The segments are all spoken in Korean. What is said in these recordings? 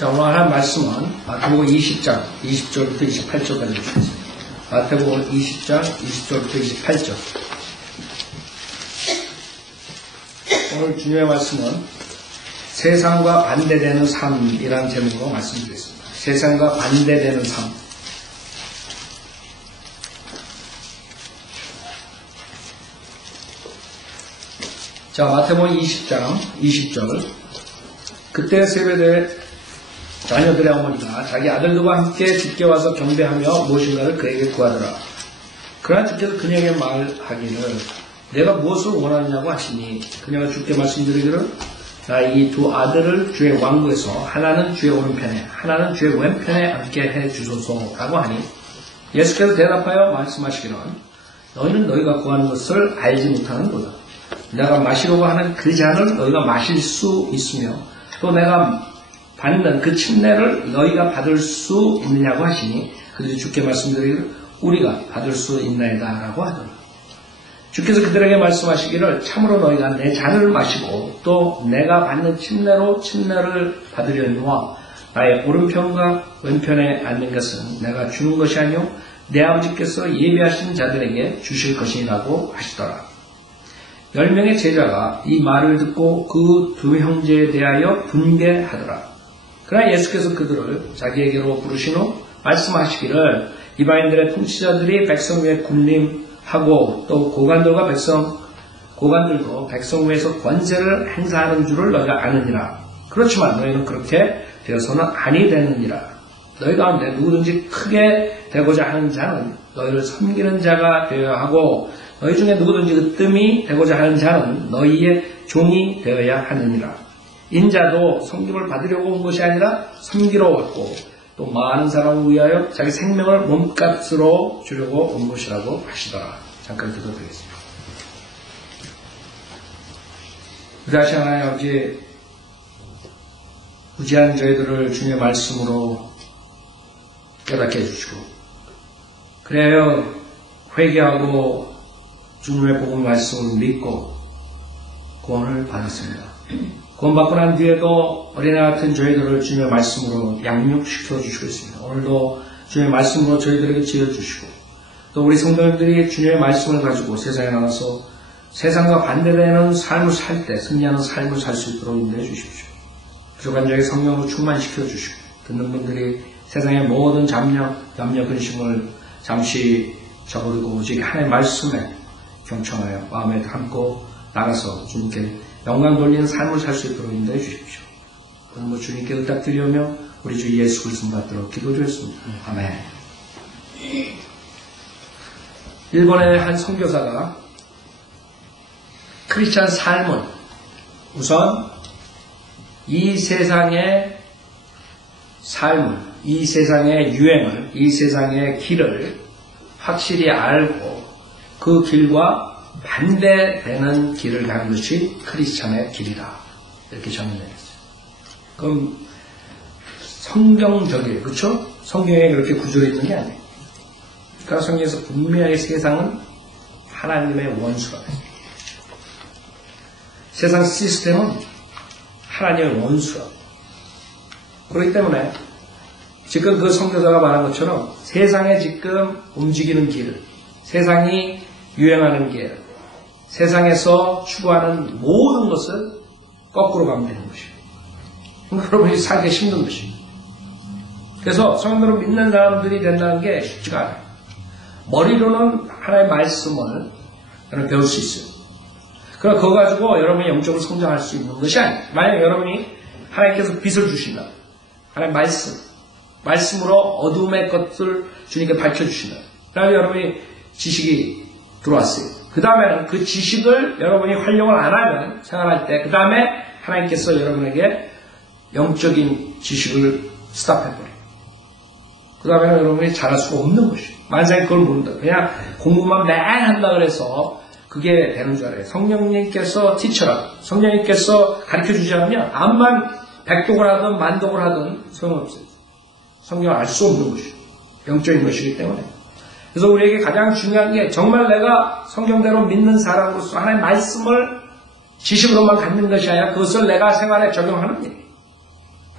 자, 오늘 할 말씀은 마태복음 20장 20절부터 28절까지 주셨습니다. 마태복음 20장 20절부터 28절. 오늘 주님의 말씀은 세상과 반대되는 삶이라는 제목으로 말씀드리겠습니다. 세상과 반대되는 삶. 자, 마태복음 20장 20절. 그때 세베대 자녀들의 어머니가 자기 아들들과 함께 주께 와서 경배하며 무엇인가를 그에게 구하더라. 그러나 주께서 그녀에게 말하기를 내가 무엇을 원하느냐고 하시니 그녀가 주께 말씀드리기를 나 이 두 아들을 주의 왕국에서 하나는 주의 오른편에 하나는 주의 왼편에 앉게 해 주소서라고 하니 예수께서 대답하여 말씀하시기를 너희는 너희가 구하는 것을 알지 못하는 거다. 내가 마시려고 하는 그 잔을 너희가 마실 수 있으며 또 내가 받는 그 침례를 너희가 받을 수 있느냐고 하시니 그들이 주께 말씀드리기를 우리가 받을 수 있나이다 라고 하더라. 주께서 그들에게 말씀하시기를 참으로 너희가 내 잔을 마시고 또 내가 받는 침례로 침례를 받으려니와 나의 오른편과 왼편에 앉는 것은 내가 주는 것이 아니요 내 아버지께서 예비하신 자들에게 주실 것이라고 하시더라. 10명의 제자가 이 말을 듣고 그 두 형제에 대하여 분개하더라. 그러나 예수께서 그들을 자기에게로 부르신 후 말씀하시기를 이방인들의 통치자들이 백성 위에 군림하고 또 고관들도 백성 위에서 권세를 행사하는 줄을 너희가 아느니라. 그렇지만 너희는 그렇게 되어서는 아니 되느니라. 너희 가운데 누구든지 크게 되고자 하는 자는 너희를 섬기는 자가 되어야 하고 너희 중에 누구든지 으뜸이 되고자 하는 자는 너희의 종이 되어야 하느니라. 인자도 섬김을 받으려고 온 것이 아니라 섬기러 왔고 또 많은 사람을 위하여 자기 생명을 몸값으로 주려고 온 것이라고 하시더라. 잠깐 기도드리겠습니다. 다시 하나님 아버지 무지한 저희들을 주님의 말씀으로 깨닫게 해주시고 그래야 회개하고 주님의 복음 말씀을 믿고 구원을 받았습니다. 구원받고 난 뒤에도 어린애 같은 저희들을 주님의 말씀으로 양육시켜 주시고 있습니다. 오늘도 주님의 말씀으로 저희들에게 지어주시고 또 우리 성도님들이 주님의 말씀을 가지고 세상에 나가서 세상과 반대되는 삶을 살 때 승리하는 삶을 살 수 있도록 인도해 주십시오. 부족한 자에게 성령으로 충만시켜 주시고 듣는 분들이 세상의 모든 염려, 근심을 잠시 저버리고 오직 하나님의 말씀에 경청하여 마음에 담고 나가서 주님께 영광 돌리는 삶을 살 수 있도록 인도해 주십시오. 오늘 주님께 의탁드리며 우리 주 예수 그리스도 받도록 기도드렸습니다. 아멘. 일본의 한 선교사가 크리스찬 삶은 우선 이 세상의 삶을, 이 세상의 유행을, 이 세상의 길을 확실히 알고 그 길과 반대되는 길을 가는 것이 크리스찬의 길이다. 이렇게 정의되었어요. 그럼 성경적이에요. 그렇죠? 성경에 그렇게 구조되어 있는 게 아니에요. 그러니까 성경에서 분명하게 세상은 하나님의 원수라고 했어요. 세상 시스템은 하나님의 원수라고. 그렇기 때문에 지금 그 선교사가 말한 것처럼 세상에 지금 움직이는 길, 세상이 유행하는 길, 세상에서 추구하는 모든 것을 거꾸로 가면 되는 것이에요. 여러분이 살기 힘든 것이에요. 그래서 성령으로 믿는 사람들이 된다는 게 쉽지가 않아요. 머리로는 하나님의 말씀을 배울 수 있어요. 그럼 그거 가지고 여러분이 영적으로 성장할 수 있는 것이 아니에요. 만약 여러분이 하나님께서 빛을 주신다. 하나님의 말씀으로 어둠의 것을 주님께 밝혀주신다. 그 다음에 여러분이 지식이 들어왔어요. 그 다음에는 그 지식을 여러분이 활용을 안 하면 생활할 때 그 다음에 하나님께서 여러분에게 영적인 지식을 스탑해버려요. 그 다음에는 여러분이 잘할 수가 없는 것이에요. 만약에 그걸 모른다. 그냥 공부만 매일 한다 그래서 그게 되는 줄 알아요. 성령님께서 티처라. 성령님께서 가르쳐주지 않으면 암만 백독을 하든 만독을 하든 소용없어요. 성경을 알 수 없는 것이에요. 영적인 것이기 때문에. 그래서 우리에게 가장 중요한 게 정말 내가 성경대로 믿는 사람으로서 하나님의 말씀을 지식으로만 갖는 것이 아니라 그것을 내가 생활에 적용하는 일.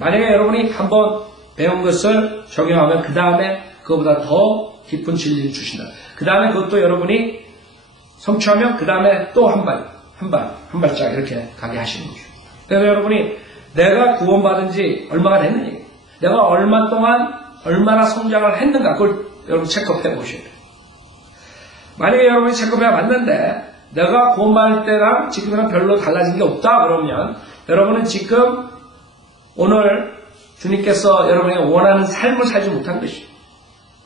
만약에 여러분이 한번 배운 것을 적용하면 그 다음에 그거보다 더 깊은 진리를 주신다. 그 다음에 그것도 여러분이 성취하면 그 다음에 또 한 발짝 이렇게 가게 하시는 거죠. 그래서 여러분이 내가 구원받은 지 얼마가 됐느냐, 내가 얼마 동안 얼마나 성장을 했는가, 그걸 여러분 체크해 보셔야 돼요. 만약에 여러분이 체크해 봤는데 내가 구원받을 때랑 지금이랑 별로 달라진 게 없다 그러면 여러분은 지금 오늘 주님께서 여러분이 원하는 삶을 살지 못한 것이에요.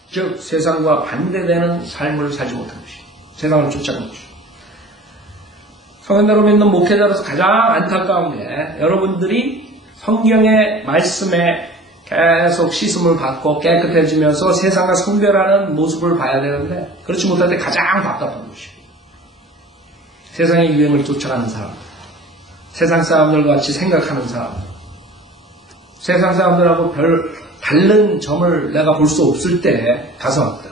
즉 세상과 반대되는 삶을 살지 못한 것이에요. 세상을 쫓아간 것이에요. 성현대로 믿는 목회자로서 가장 안타까운 게 여러분들이 성경의 말씀에 계속 씻음을 받고 깨끗해지면서 세상과 성별하는 모습을 봐야 되는데 그렇지 못할 때 가장 답답한 것이에요. 세상의 유행을 쫓아가는 사람, 세상 사람들과 같이 생각하는 사람, 세상 사람들하고 별 다른 점을 내가 볼 수 없을 때 가서 왔다.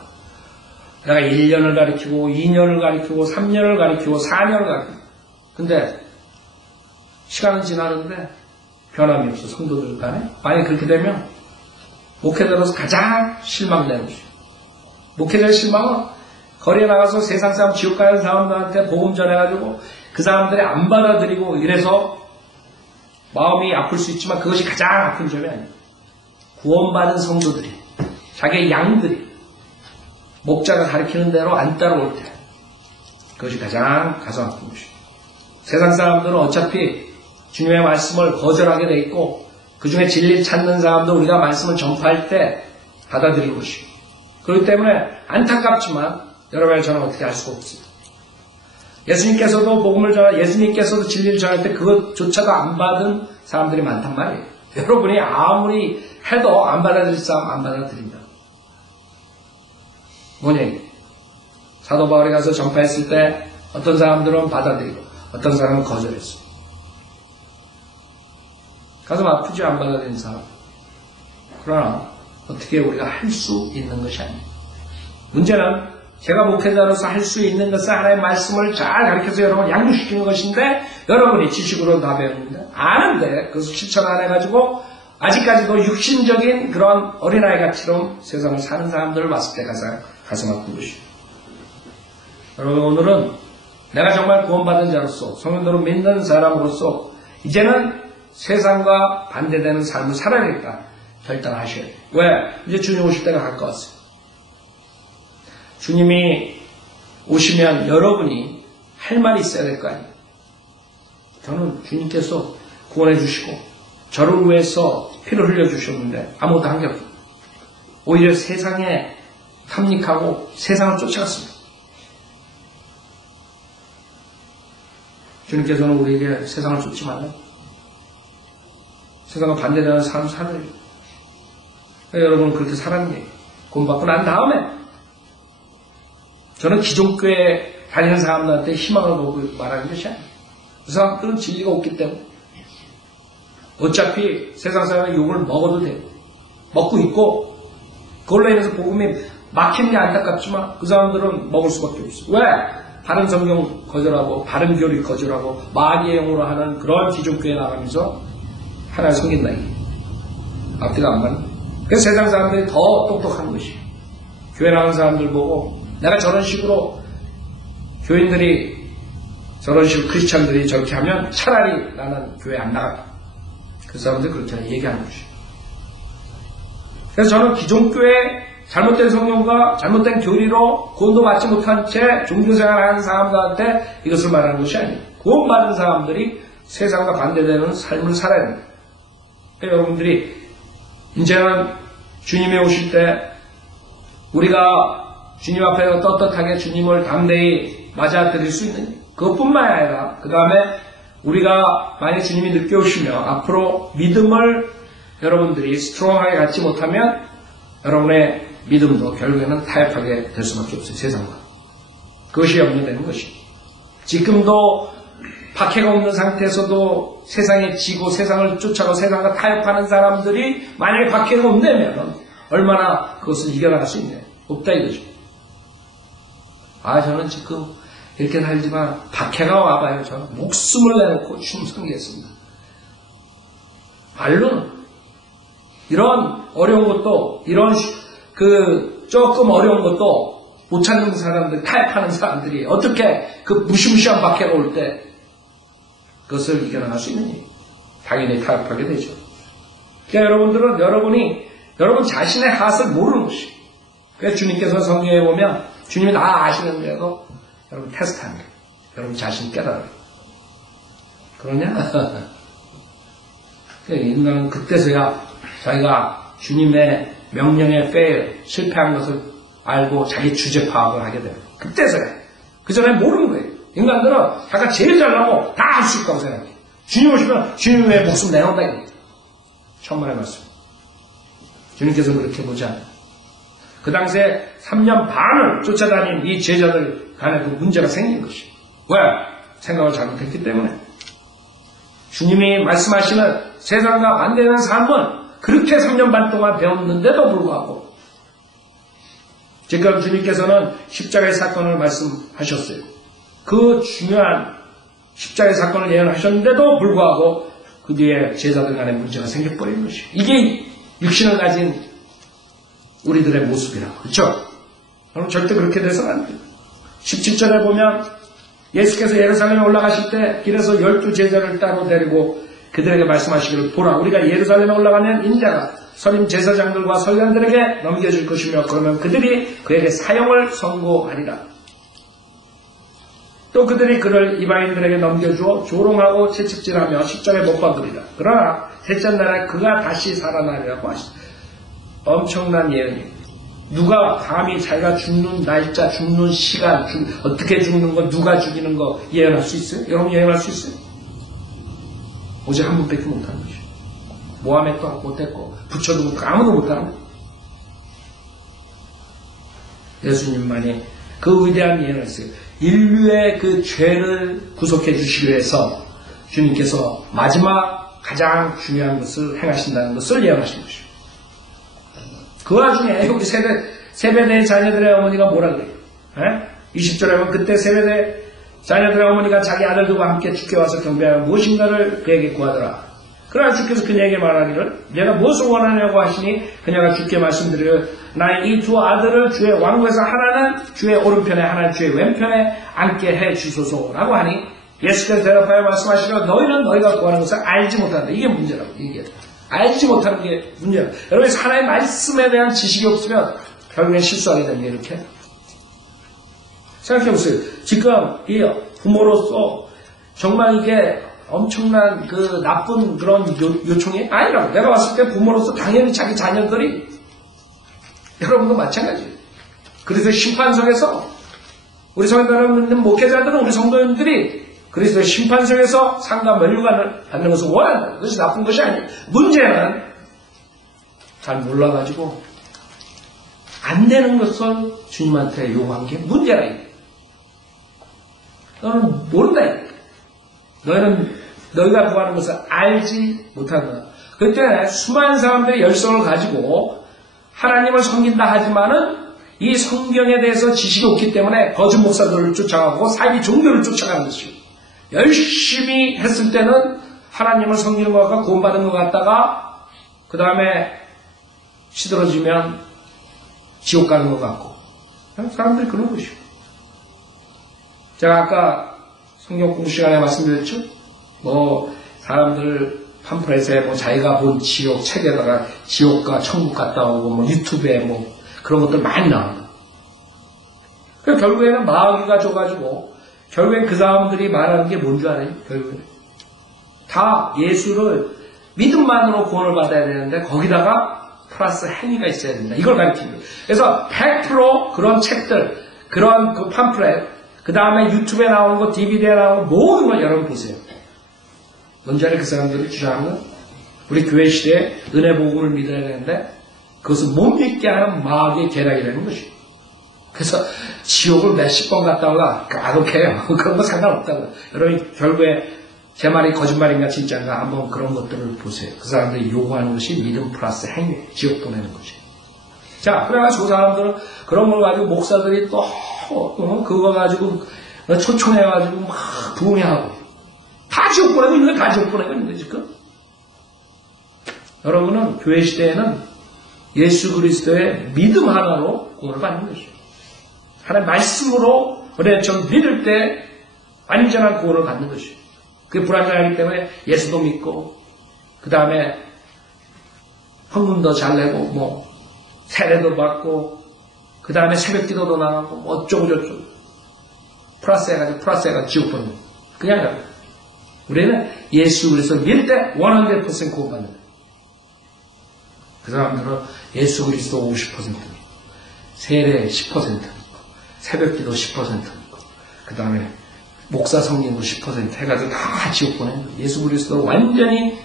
내가 1년을 가리키고 2년을 가리키고 3년을 가리키고 4년을 가리키고 근데 시간은 지나는데 변함이 없어. 성도들 간에. 만약 그렇게 되면 목회자로서 가장 실망되는 것이죠. 목회자의 실망은 거리에 나가서 세상 사람 지옥 가는 사람들한테 복음 전해가지고 그 사람들이 안 받아들이고 이래서 마음이 아플 수 있지만 그것이 가장 아픈 점이 아니에요. 구원받은 성도들이 자기의 양들이 목자가 가르치는 대로 안 따라올 때 그것이 가장 가슴 아픈 것이에요. 세상 사람들은 어차피 주님의 말씀을 거절하게 돼 있고 그 중에 진리를 찾는 사람도 우리가 말씀을 전파할 때 받아들일 것이고 그렇기 때문에 안타깝지만 여러분이 저는 어떻게 할 수가 없습니다. 예수님께서도 복음을 전하, 예수님께서도 진리를 전할 때 그것조차도 안 받은 사람들이 많단 말이에요. 여러분이 아무리 해도 안 받아들일 사람 안 받아들인다. 뭐냐? 사도 바울이 가서 전파했을 때 어떤 사람들은 받아들이고 어떤 사람은 거절했어. 가슴 아프지 안 받아들인 사람. 그러나 어떻게 우리가 할 수 있는 것이 아니에요. 문제는 제가 목회자로서 할 수 있는 것은 하나님의 말씀을 잘 가르쳐서 여러분 양육시키는 것인데 여러분이 지식으로 다 배웠는데 아는데 그것을 실천 안 해가지고 아직까지도 육신적인 그런 어린아이같이럼 세상을 사는 사람들을 봤을 때 가슴 아픈 것이에요. 여러분 오늘은 내가 정말 구원받은 자로서 성령으로 믿는 사람으로서 이제는 세상과 반대되는 삶을 살아야겠다 결단하셔야 돼요. 왜? 이제 주님 오실 때가 가까웠어요. 주님이 오시면 여러분이 할 말이 있어야 될 거 아니에요. 저는 주님께서 구원해 주시고 저를 위해서 피를 흘려 주셨는데 아무것도 한 게 없어요. 오히려 세상에 탐닉하고 세상을 쫓아갔습니다. 주님께서는 우리에게 세상을 쫓지 말라. 세상과 반대되는 삶을 살아야 돼요. 여러분은 그렇게 살았니? 구원받고 난 다음에 저는 기존교회 다니는 사람들한테 희망을 보고 말하는 것이 아니에요. 그 사람들은 진리가 없기 때문에 어차피 세상 사람의 욕을 먹어도 돼요. 먹고 있고 그걸로 인해서 복음이 막힌 게 안타깝지만 그 사람들은 먹을 수밖에 없어요. 왜? 바른 성경 거절하고 바른 교리 거절하고 마귀의 영으로 하는 그런 기존교회 나가면서 하나를 섬긴다. 앞뒤가 안 맞는. 그래서 세상 사람들이 더 똑똑한 것이 교회 나가는 사람들 보고 내가 저런 식으로 교인들이 저런 식으로 크리스찬들이 저렇게 하면 차라리 나는 교회 안 나가다. 그 사람들이 그렇게 얘기하는 것이에요. 그래서 저는 기존교회 잘못된 성령과 잘못된 교리로 구원도 받지 못한 채 종교생활하는 사람들한테 이것을 말하는 것이 아니에요. 구원받은 사람들이 세상과 반대되는 삶을 살아야 됩니다. 여러분들이 이제는 주님이 오실 때 우리가 주님 앞에 떳떳하게 주님을 담대히 맞아들일 수 있는 그것뿐만 아니라 그 다음에 우리가 만약 주님이 늦게 오시면 앞으로 믿음을 여러분들이 스트롱하게 갖지 못하면 여러분의 믿음도 결국에는 타협하게 될 수밖에 없어요. 세상과. 그것이 염려되는 것이죠. 지금도 박해가 없는 상태에서도 세상에 지고 세상을 쫓아가고 세상과 타협하는 사람들이 만약에 박해가 없다면 얼마나 그것을 이겨나갈 수 있냐. 없다 이거죠. 저는 지금 이렇게 살지만 박해가 와봐요. 저는 목숨을 내놓고 주님 섬기겠습니다. 말로는 이런 어려운 것도, 이런 조금 어려운 것도 못 찾는 사람들, 타협하는 사람들이 어떻게 그 무시무시한 박해가 올 때 그것을 이겨나갈 수 있느니 당연히 타협하게 되죠. 그러니까 여러분들은 여러분 자신의 하을 모르는 것이. 그래서 주님께서 성경에 보면 주님이 다 아시는데도 여러분 테스트합니다. 여러분 자신 깨달아요. 그러냐? 인간은 그때서야 자기가 주님의 명령에 실패한 것을 알고 자기 주제 파악을 하게 돼요. 그때서야. 그 전에 모르는 거예요. 인간들은 자기가 제일 잘나고 다 할 수 있다고 생각해요. 주님 오시면 주님의 목숨 내놓는다 이거예요. 천만의 말씀. 주님께서는 그렇게 보지 않아요. 그 당시에 3년 반을 쫓아다닌 이 제자들 간에 그 문제가 생긴 것이. 왜? 생각을 잘못했기 때문에. 주님이 말씀하시는 세상과 반대되는 삶은 그렇게 3년 반 동안 배웠는데도 불구하고 지금 주님께서는 십자가의 사건을 말씀하셨어요. 그 중요한 십자가의 사건을 예언하셨는데도 불구하고 그 뒤에 제자들 간에 문제가 생겨버린 것이에요. 이게 육신을 가진 우리들의 모습이라고. 그렇죠? 그럼 절대 그렇게 돼서는 안 돼요. 17절에 보면 예수께서 예루살렘에 올라가실 때 길에서 12제자를 따로 데리고 그들에게 말씀하시기를 보라 우리가 예루살렘에 올라가면 인자가 선임 제사장들과 서기관들에게 넘겨줄 것이며 그러면 그들이 그에게 사형을 선고하리라. 또 그들이 그를 이방인들에게 넘겨주어 조롱하고 채찍질하며 십자가에 못 박으리라. 그러나 셋째 날에 그가 다시 살아나리라고 하시다. 엄청난 예언이에요. 누가 감히 자기가 죽는 날짜, 죽는 시간, 어떻게 죽는 거, 누가 죽이는 거 예언할 수 있어요? 여러분 예언할 수 있어요? 오직 한 분밖에 못하는 것이죠. 모하메도 못했고 부처도 못했고 아무도 못하는 거예요. 예수님만이 그 위대한 예언을 했어요. 인류의 그 죄를 구속해 주시기 위해서 주님께서 마지막 가장 중요한 것을 행하신다는 것을 예언하신 것이죠. 그 와중에 우리 세베대의 자녀들의 어머니가 뭐라 그래요? 20절에 보면 그때 세베대 자녀들의 어머니가 자기 아들들과 함께 주께 와서 경배하여 무엇인가를 그에게 구하더라. 그러나 주께서 그녀에게 말하기를 내가 무엇을 원하냐고 하시니 그녀가 주께 말씀드리기를 나의 이 두 아들을 주의 왕국에서 하나는 주의 오른편에 하나는 주의 왼편에 앉게 해 주소서라고 하니 예수께서 대답하여 말씀하시기를 너희는 너희가 구하는 것을 알지 못한다. 이게 문제라고. 이게 알지 못하는 게 문제야. 여러분 하나님의 말씀에 대한 지식이 없으면 결국엔 실수하게 됩니다. 이렇게 생각해보세요. 지금 이 부모로서 정말 이게 엄청난 그 나쁜 그런 요청이 아니라고. 내가 봤을 때 부모로서 당연히 자기 자녀들이 여러분도 마찬가지예요. 그래서 심판석에서 우리 성도님들 목회자들은 우리 성도님들이 그리스도의 심판석에서 상과 면류관을 받는 것을 원한다. 그것이 나쁜 것이 아니에요. 문제는 잘 몰라가지고 안 되는 것을 주님한테 요구한 게 문제라. 너는 모른다. 너희가 구하는 것을 알지 못한다. 그렇기 때문에 수많은 사람들이 열성을 가지고 하나님을 섬긴다 하지만은 이 성경에 대해서 지식이 없기 때문에 거짓 목사들을 쫓아가고 사기 종교를 쫓아가는 것이요. 열심히 했을 때는 하나님을 섬기는 것 같고 구원받은 것 같다가 그 다음에 시들어지면 지옥 가는 것 같고 사람들이 그런 것이요. 제가 아까 성경 공부 시간에 말씀드렸죠. 사람들 팜플렛에 자기가 본 지옥 책에다가 지옥과 천국 갔다 오고 유튜브에 그런 것들 많이 나옵니다. 그래서 결국에는 마귀가 줘가지고 결국엔 그 사람들이 말하는 게 뭔 줄 알아요? 결국엔 다 예수를 믿음만으로 구원을 받아야 되는데 거기다가 플러스 행위가 있어야 된다. 이걸 가르칩니다. 그래서 100% 그런 책들, 그런 그 팜플렛, 그 다음에 유튜브에 나오는 거, DVD에 나오는 거 모든 걸 여러분 보세요. 뭔지 알아요? 그 사람들이 주장하는 건? 우리 교회 시대에 은혜 복음을 믿어야 되는데 그것을 못 믿게 하는 마귀의 계략이라는 것이에요. 그래서 지옥을 몇십 번 갔다 오가 까독해요. 그런 거 상관없다고. 여러분 결국에 제 말이 거짓말인가 진짜인가 한번 그런 것들을 보세요. 그 사람들이 요구하는 것이 믿음 플러스 행위, 지옥 보내는 것이에요. 자, 그래가지고 그 사람들은 그런 걸 가지고 목사들이 또 그거 가지고 초청해가지고 막 부흥하고 다 지옥 보내고 있는 거예요. 다 지옥 보내고 있는 거예요 지금. 여러분은 교회 시대에는 예수 그리스도의 믿음 하나로 구원을 받는 것이죠. 하나님 말씀으로 우리가 좀 믿을 때 완전한 구원을 받는 것이죠. 그게 불완전하기 때문에 예수도 믿고 그 다음에 헌금도 잘 내고 세례도 받고 그 다음에 새벽기도도 나가고 어쩌고 저쩌고 플러스 해가지고 지옥 보는 거예요. 그게 아니라 우리는 예수 그리스도 믿을 때 100% 구원받는 거예요. 그 사람들은 예수 그리스도 50%, 세례 10%, 새벽기도 10%, 그 다음에 목사 성경도 10% 해가지고 다 지옥 보내는 거예요. 예수 그리스도 완전히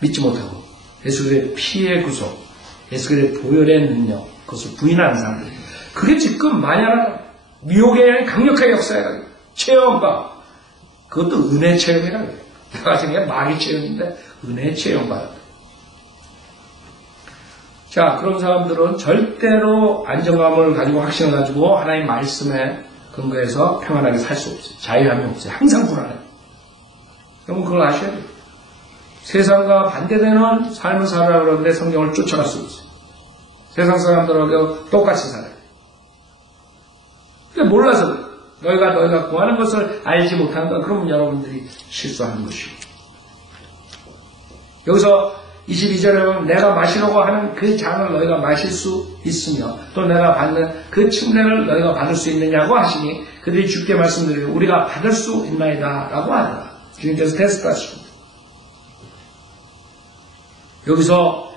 믿지 못하고 예수 그리스도의 피의 구속, 예수 그리스도의 보혈의 능력, 그것을 부인하는 사람들. 그게 지금 만약에 미혹의 강력하게 역사해가지고 체험과 그것도 은혜 체험이라고 해요. 내가 지금 그냥 마귀 체험인데 은혜 체험 받았다. 자, 그런 사람들은 절대로 안정감을 가지고 확신을 가지고 하나님 말씀에 근거해서 평안하게 살 수 없어요. 자유함이 없어요. 항상 불안해요. 여러분 그걸 아셔야 돼요. 세상과 반대되는 삶을 살아야 그러는데 성경을 쫓아갈 수 없어요. 세상 사람들하고 똑같이 살아요. 근데 몰라서 너희가 구하는 것을 알지 못한다. 그러면 여러분들이 실수하는 것이고. 여기서 22절에 보면 내가 마시려고 하는 그 잔을 너희가 마실 수 있으며 또 내가 받는 그 침례를 너희가 받을 수 있느냐고 하시니 그들이 주께 말씀드리고 우리가 받을 수 있나이다 라고 하더라. 주님께서 테스트하시고 여기서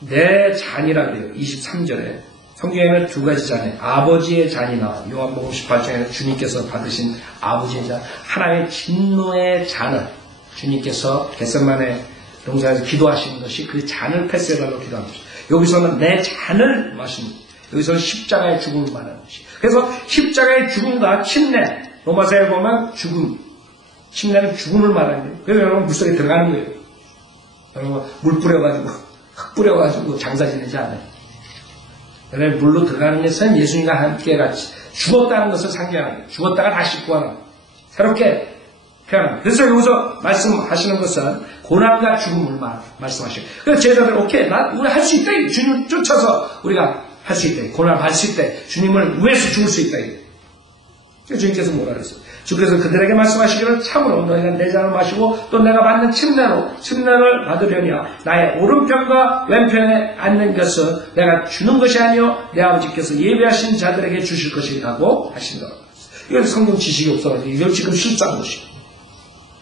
내 잔이라 그래요. 23절에 성경에는 두 가지 잔이 아버지의 잔이나 요한복음 18장에는 주님께서 받으신 아버지의 잔 하나의 진노의 잔을 주님께서 겟세마네 동산에서 기도하시는 것이 그 잔을 패스해달라고 기도하는 것이 여기서는 내 잔을 마시는 여기서는 십자가의 죽음을 말하는 것이 그래서 십자가의 죽음과 침례 로마서에 보면 죽음 침례는 죽음을 말하는 거예요. 그래서 여러분 물속에 들어가는 거예요. 여러분 물 뿌려가지고 흙 뿌려가지고 장사 지내지 않아요. 여러분 물로 들어가는 것은 예수님과 함께 같이 죽었다는 것을 상징하는 거예요. 죽었다가 다시 구하는 새롭게 태어납니다. 그래서 여기서 말씀하시는 것은 고난과 죽음을 말씀하셔요. 그래서 제자들 오케이 우리 할 수 있다. 주님을 쫓아서 우리가 할 수 있다. 고난을 받을 수 있다. 주님을 위해서 죽을 수 있다. 주님께서 뭐라 그랬어요? 주께서 그들에게 말씀하시기를 참으로 너희가 내 잔을 마시고 또 내가 받는 침례를 받으려니와 나의 오른편과 왼편에 앉는 것은 내가 주는 것이 아니요 내 아버지께서 예배하신 자들에게 주실 것이라고 하신다. 이건 성경 지식이 없어가지고 이걸 지금 실수한 것이에요.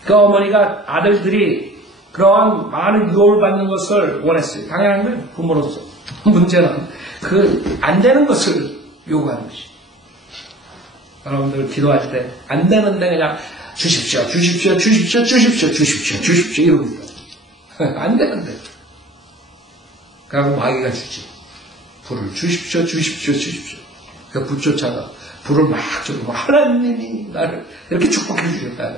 그 어머니가 아들들이 그러한 많은 유혹을 받는 것을 원했어요. 당연한 거예요. 부모로서. 문제는 그 안 되는 것을 요구하는 것이에요. 여러분들 기도할 때 안 되는데 그냥 주십시오 이러고 있어요. 안 되는데. 그러고 마귀가 주지. 불을 주십시오. 그 불조차가 불을 막 주고 하나님이 나를 이렇게 축복해 주겠다.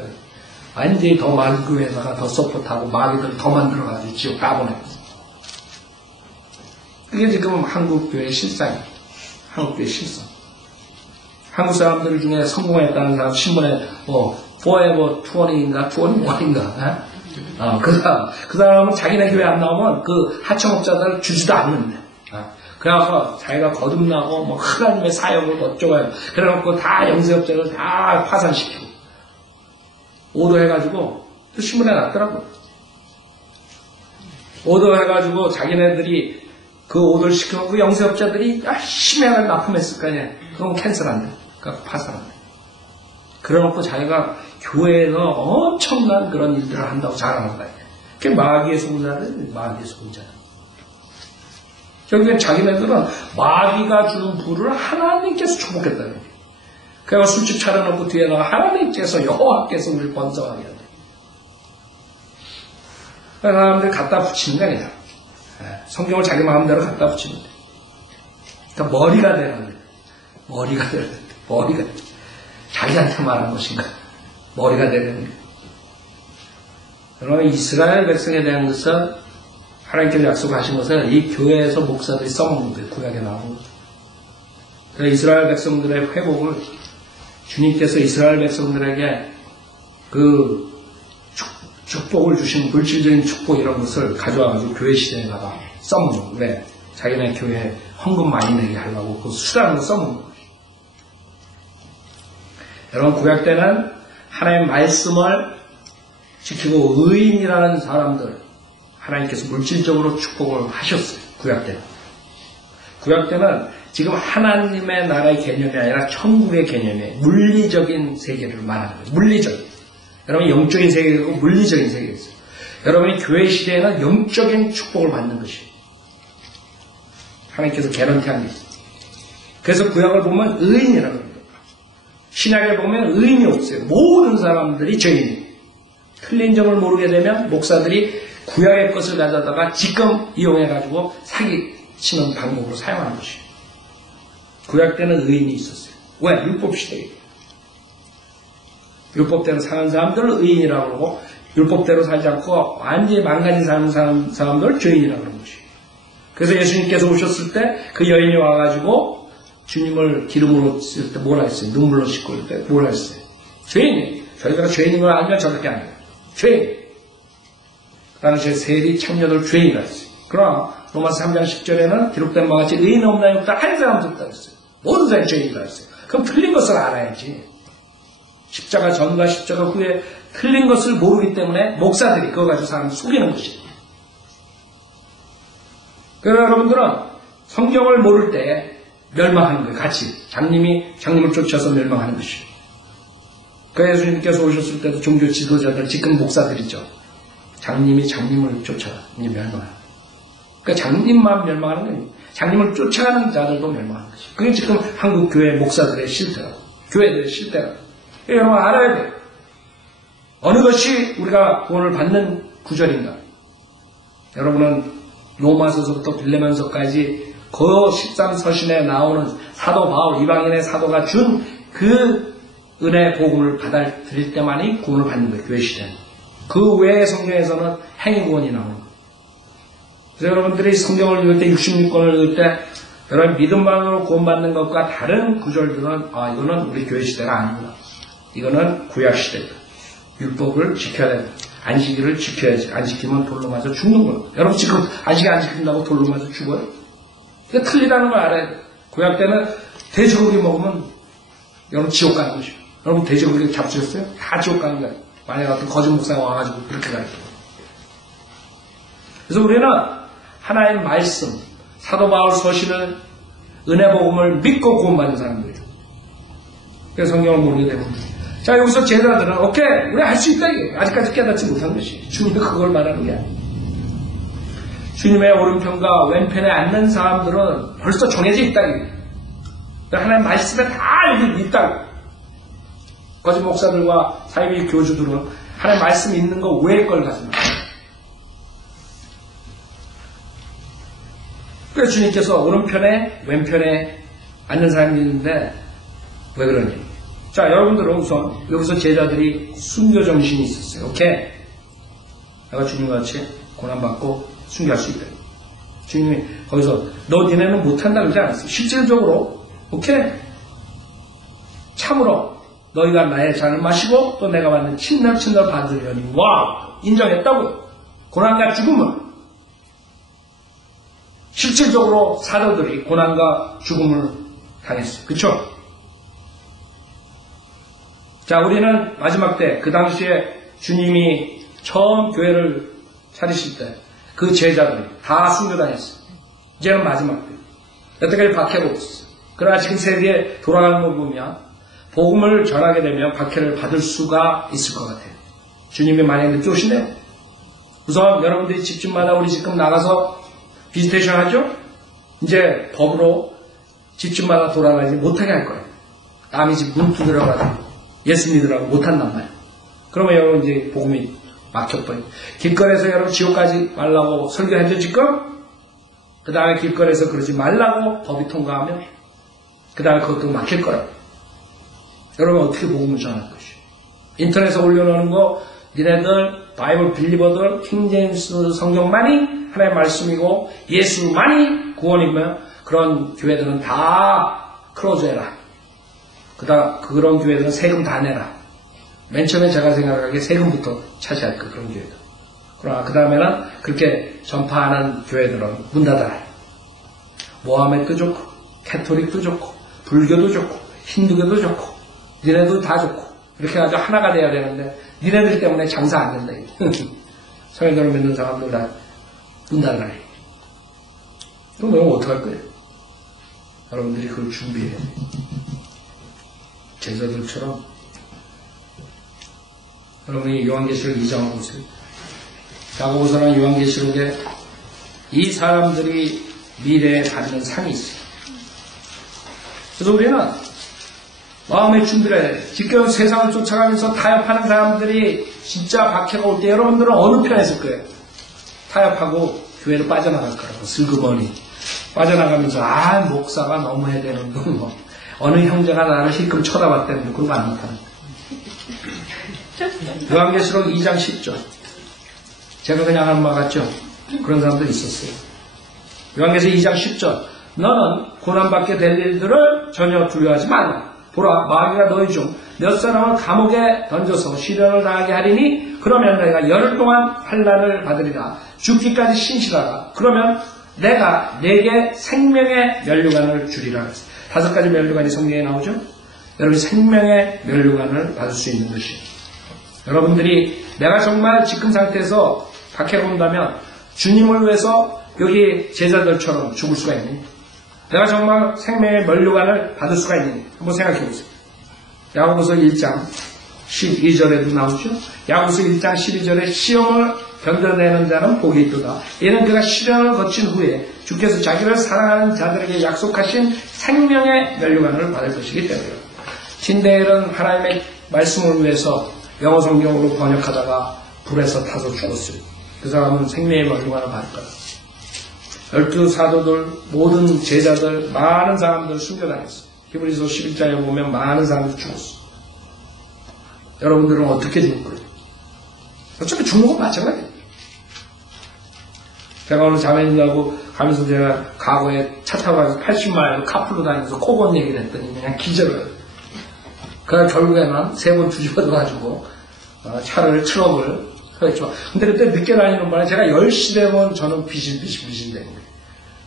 완전히 더 많은 교회에다가 더 서포트하고 마귀들 더 만들어가지고 지옥 까보내고. 그게 지금 한국교회의 실상이에요. 한국교회의 실상. 한국 사람들 중에 성공했다는 사람 신문에 forever 20인가 21인가 그 사람은 자기네 교회 안 나오면 그 하청업자들 주지도 않는데 그래서 자기가 거듭나고 하나님의 사역을 어쩌고요. 그래놓고 다 영세업자를 다 파산시키고 오더해가지고 또 신문에 났더라고. 오더해가지고 자기네들이 그 오더를 시켜놓고 그 영세업자들이 열심히 납품했을 거 아니야. 그럼 캔슬한대. 그러니까 파산한대. 그래놓고 자기가 교회에서 엄청난 그런 일들을 한다고 자랑한 거야. 그게 마귀의 손자들, 마귀의 손자. 결국엔 자기네들은 마귀가 주는 불을 하나님께서 축복했다는 거예요. 그래서 술집 차려놓고 뒤에다가 하나님께서 여호와께서 우리를 번성하게 한다. 사람들이 갖다 붙이는 게 아니라 성경을 자기 마음대로 갖다 붙이는 거예요. 그러니까 머리가 되는 거예요. 머리가 되는 거예요. 머리가 자기한테 말한 것인가? 머리가 되는 거예요. 여러분 이스라엘 백성에 대한 것은 하나님께서 약속하신 것은 이 교회에서 목사들이 써먹는 거예요. 구약에 나오는 거예요. 그래서 이스라엘 백성들의 회복을 주님께서 이스라엘 백성들에게 그 축복을 주신 물질적인 축복 이런 것을 가져와가지고 교회 시대에다가 써먹는 거예요. 왜? 자기네 교회에 헌금 많이 내게 하려고 그 수단으로 써먹는 거예요. 여러분, 구약 때는 하나님의 말씀을 지키고 의인이라는 사람들 하나님께서 물질적으로 축복을 하셨어요. 구약 때는. 구약 때는 지금 하나님의 나라의 개념이 아니라 천국의 개념이에요. 물리적인 세계를 말하는 거예요. 물리적. 여러분, 영적인 세계가 있고 물리적인 세계가 있어요. 여러분이 교회 시대에는 영적인 축복을 받는 것이에요. 하나님께서 개런티한 게 있어요. 그래서 구약을 보면 의인이라고 합니다. 신약을 보면 의인이 없어요. 모든 사람들이 죄인이에요. 틀린 점을 모르게 되면 목사들이 구약의 것을 가져다가 지금 이용해가지고 사기치는 방법으로 사용하는 것이에요. 구약 때는 의인이 있었어요. 왜? 율법 시대에. 율법대로 사는 사람들을 의인이라고 그러고 율법대로 살지 않고 완전히 망가진 사람들을 죄인이라고 그러는 것이에요. 그래서 예수님께서 오셨을 때 그 여인이 와가지고 주님을 기름으로 쓸 때 뭐라 했어요? 눈물로 씻고 올 때 뭐라 했어요? 죄인이에요. 저희가 죄인인 걸 알면 저렇게 안 해요. 죄인. 그 당시에 세리 청년을 죄인이라 했어요. 그러나 로마서 3장 10절에는 기록된 바와 같이 의인 없나요? 없다. 한 사람도 없다 했어요. 모든 사람이 죄인이라 했어요. 그럼 틀린 것을 알아야지. 십자가 전과 십자가 후에 틀린 것을 모르기 때문에 목사들이 그거 가지고 사람을 속이는 것이에요. 그래서 여러분들은 성경을 모를 때 멸망하는 거예요. 같이. 장님을 쫓아서 멸망하는 것이에요. 그 예수님께서 오셨을 때도 종교 지도자들, 지금 목사들이죠. 장님을 쫓아 이제 멸망하는. 그러니까 장님만 멸망하는 게 아니에요. 장님을 쫓아가는 자들도 멸망하는 것이에요. 그게 지금 한국 교회 목사들의 실태라고. 교회들의 실태라고. 여러분 알아야 돼요. 어느 것이 우리가 구원을 받는 구절인가. 여러분은 로마서서부터 빌레몬서까지 그 13서신에 나오는 사도 바울, 이방인의 사도가 준 그 은혜 복음을 받아들일 때만이 구원을 받는 거예요. 교회 시대는. 그 외의 성경에서는 행위 구원이 나오는 거예요. 그래서 여러분들이 성경을 읽을 때 66권을 읽을 때 여러분 믿음만으로 구원받는 것과 다른 구절들은 이거는 우리 교회 시대가 아니구나. 이거는 구약 시대다. 율법을 지켜야 된다. 안식일을 지켜야지. 안 지키면 돌로 맞아 죽는 거예요. 여러분 지금 안식일 안 지킨다고 돌로 맞아 죽어요? 이게 틀리다는 걸 알아야 돼요. 구약 때는 돼지고기 먹으면 여러분 지옥 가는 것이에요. 여러분 돼지고기 잡수셨어요? 다 지옥 가는 거예요. 만약에 어떤 거짓 목사가 와가지고 그렇게 가르쳐요. 그래서 우리는 하나의 말씀, 사도 바울 서신을 은혜 복음을 믿고 구원받는 사람들이에요. 그래서 성경을 모르게 되면 자 여기서 제자들은 오케이 우리 할 수 있다 이게 아직까지 깨닫지 못한 것이 주님이 그걸 말하는 게 아니에요. 주님의 오른편과 왼편에 앉는 사람들은 벌써 정해져 있다 이게. 하나님 말씀에 다 여기 있다고. 거짓 목사들과 사이비 교주들은 하나님 말씀 있는 거 외의 걸 가지고. 그래서 주님께서 오른편에 왼편에 앉는 사람이 있는데 왜 그러니? 자 여러분들은 우선 여기서 제자들이 순교 정신이 있었어요. 오케이? 내가 주님과 같이 고난받고 순교할 수 있다. 주님이 거기서 너 니네는 못한다 그러지 않았어요. 실질적으로 오케이? 참으로 너희가 나의 잔을 마시고 또 내가 받는 친날 받으려니 와 인정했다고요. 고난과 죽음은 실질적으로 사도들이 고난과 죽음을 당했어요. 그쵸? 자 우리는 마지막 때 그 당시에 주님이 처음 교회를 차리실 때 그 제자들이 다 순교당했어요. 이제는 마지막 때 여태까지 박해가 없었어요. 그러나 지금 세계에 돌아가는 거 보면 복음을 전하게 되면 박해를 받을 수가 있을 것 같아요. 주님이 만약에 늦게 오신대요. 우선 여러분들이 집집마다 우리 지금 나가서 비지테이션 하죠? 이제 법으로 집집마다 돌아가지 못하게 할 거예요. 남의 집 문 두드려가지고 예수 믿으라고 못한단 말이에요. 그러면 여러분 이제 복음이 막혀버려요. 길거리에서 여러분 지옥까지 말라고 설교하죠 지금? 그 다음에 길거리에서 그러지 말라고 법이 통과하면 그 다음에 그것도 막힐 거라고. 여러분 어떻게 복음을 전할 것이에요? 인터넷에 올려놓는 거 니네들 바이블 빌리버들 킹제임스 성경만이 하나의 말씀이고 예수만이 구원이면 그런 교회들은 다 클로즈해라. 그런 교회들은 세금 다 내라. 맨 처음에 제가 생각하기에 세금부터 차지할 거, 그런 교회들. 그러나 그 다음에는 그렇게 전파하는 교회들은 문 닫아요. 모하메도 좋고, 캐토릭도 좋고, 불교도 좋고, 힌두교도 좋고, 니네도 다 좋고, 이렇게 해가지고 하나가 돼야 되는데, 니네들 때문에 장사 안 된다. 성현도를 믿는 사람들 다 문 닫아요. 그럼 너는 어떡할 거예요? 여러분들이 그걸 준비해야 돼요. 제자들처럼. 여러분이 요한계시록 2장을 보세요. 야고보서는 요한계시록에 이 사람들이 미래에 받는 상이 있어요. 그래서 우리는 마음의 준비를 해야 돼요. 지금 세상을 쫓아가면서 타협하는 사람들이 진짜 박해가 올 때 여러분들은 어느 편에 있을 거예요? 타협하고 교회로 빠져나갈 거라고. 슬그머니 빠져나가면서 목사가 너무 해야 되는데 뭐 어느 형제가 나를 실컷 쳐다봤다는데 그런 거 안 나타나. 요한계시록 2장 10절. 제가 그냥 한 말 같죠? 그런 사람들 있었어요. 요한계시록 2장 10절. 너는 고난받게 될 일들을 전혀 두려워하지 말라. 보라, 마귀가 너희 중 몇 사람을 감옥에 던져서 시련을 당하게 하리니 그러면 내가 열흘 동안 환난을 받으리라. 죽기까지 신실하라. 그러면 내가 네게 생명의 면류관을 주리라. 5가지 면류관이 성경에 나오죠? 여러분이 생명의 면류관을 받을 수 있는 것이에요. 여러분들이 내가 정말 지금 상태에서 박해가 온다면 주님을 위해서 여기 제자들처럼 죽을 수가 있니? 내가 정말 생명의 면류관을 받을 수가 있니? 한번 생각해 보세요. 야고보서 1장 12절에도 나오죠. 야고보서 1장 12절에 시험을 견뎌내는 자는 복이 있도다. 이는 그가 시련을 거친 후에 주께서 자기를 사랑하는 자들에게 약속하신 생명의 면류관을 받을 것이기 때문이에요. 진대엘은 하나님의 말씀을 위해서 영어 성경으로 번역하다가 불에서 타서 죽었어요. 그 사람은 생명의 면류관을 받을 거다. 12사도들, 모든 제자들, 많은 사람들 숨겨다녔어요. 히브리서 11장에 보면 많은 사람들이 죽었어요. 여러분들은 어떻게 죽을 거예요? 어차피 죽는 건 마찬가지예요. 제가 오늘 자매님들하고 가면서 제가 과거에 차 타고 가서 80마일 카풀로 다니면서 코곤 얘기를 했더니 그냥 기절을 해요. 그래서 결국에는 3번 뒤집어져가지고 차를, 트럭을 했죠. 근데 그때 늦게 다니는 바람에 제가 10시 되면 저는 비실비실 되는 거예요.